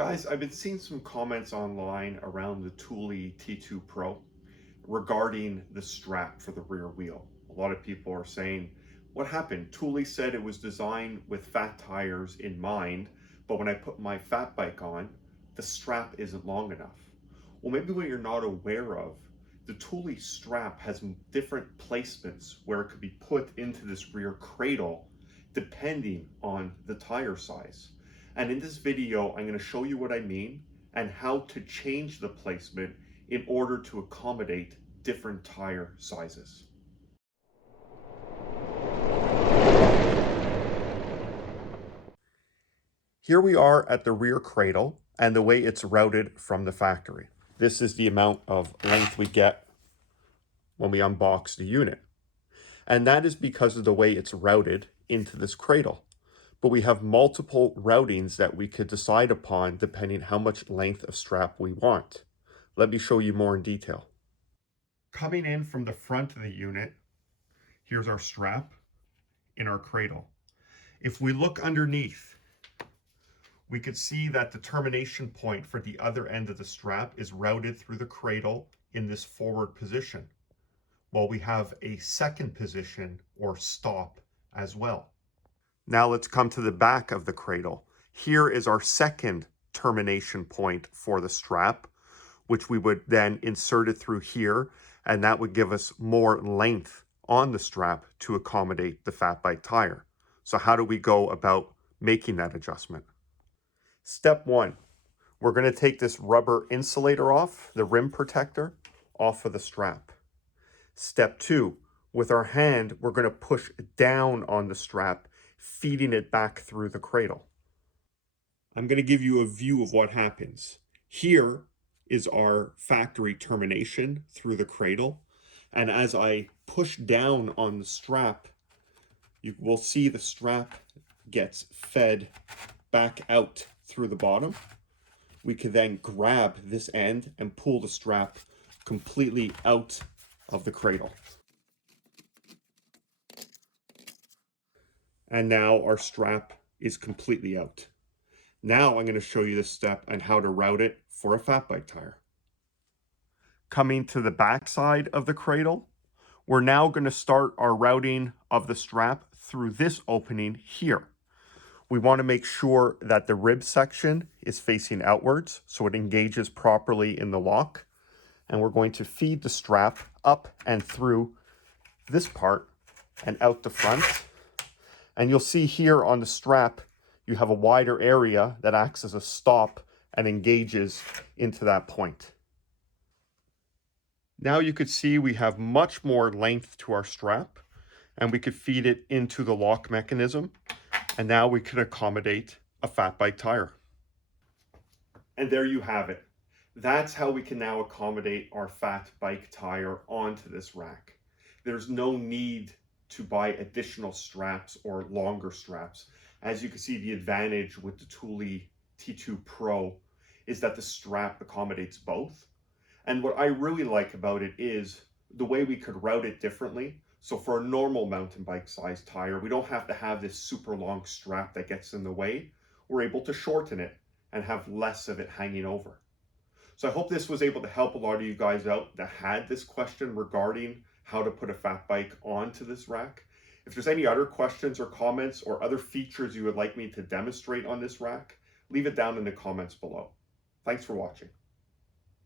Guys, I've been seeing some comments online around the Thule T2 Pro regarding the strap for the rear wheel. A lot of people are saying, what happened? Thule said it was designed with fat tires in mind, but when I put my fat bike on, the strap isn't long enough. Well, maybe what you're not aware of, the Thule strap has different placements where it could be put into this rear cradle depending on the tire size. And in this video, I'm going to show you what I mean and how to change the placement in order to accommodate different tire sizes. Here we are at the rear cradle and the way it's routed from the factory. This is the amount of length we get when we unbox the unit. And that is because of the way it's routed into this cradle. But we have multiple routings that we could decide upon depending how much length of strap we want. Let me show you more in detail. Coming in from the front of the unit, here's our strap in our cradle. If we look underneath, we could see that the termination point for the other end of the strap is routed through the cradle in this forward position, while we have a second position or stop as well. Now let's come to the back of the cradle. Here is our second termination point for the strap, which we would then insert it through here, and that would give us more length on the strap to accommodate the fat bike tire. So how do we go about making that adjustment? Step one, we're going to take this rubber insulator off, the rim protector, off of the strap. Step two, with our hand, we're going to push down on the strap, feeding it back through the cradle. I'm going to give you a view of what happens. Here is our factory termination through the cradle. And as I push down on the strap, you will see the strap gets fed back out through the bottom. We can then grab this end and pull the strap completely out of the cradle. And now our strap is completely out. Now I'm going to show you this step and how to route it for a fat bike tire. Coming to the back side of the cradle, we're now going to start our routing of the strap through this opening here. We want to make sure that the rib section is facing outwards so it engages properly in the lock. And we're going to feed the strap up and through this part and out the front. And you'll see here on the strap, you have a wider area that acts as a stop and engages into that point. Now you could see we have much more length to our strap, and we could feed it into the lock mechanism. And now we can accommodate a fat bike tire. And there you have it. That's how we can now accommodate our fat bike tire onto this rack. There's no need to buy additional straps or longer straps. As you can see, the advantage with the Thule T2 Pro is that the strap accommodates both. And what I really like about it is the way we could route it differently. So for a normal mountain bike size tire, we don't have to have this super long strap that gets in the way. We're able to shorten it and have less of it hanging over. So I hope this was able to help a lot of you guys out that had this question regarding how to put a fat bike onto this rack. If there's any other questions or comments or other features you would like me to demonstrate on this rack, leave it down in the comments below. Thanks for watching.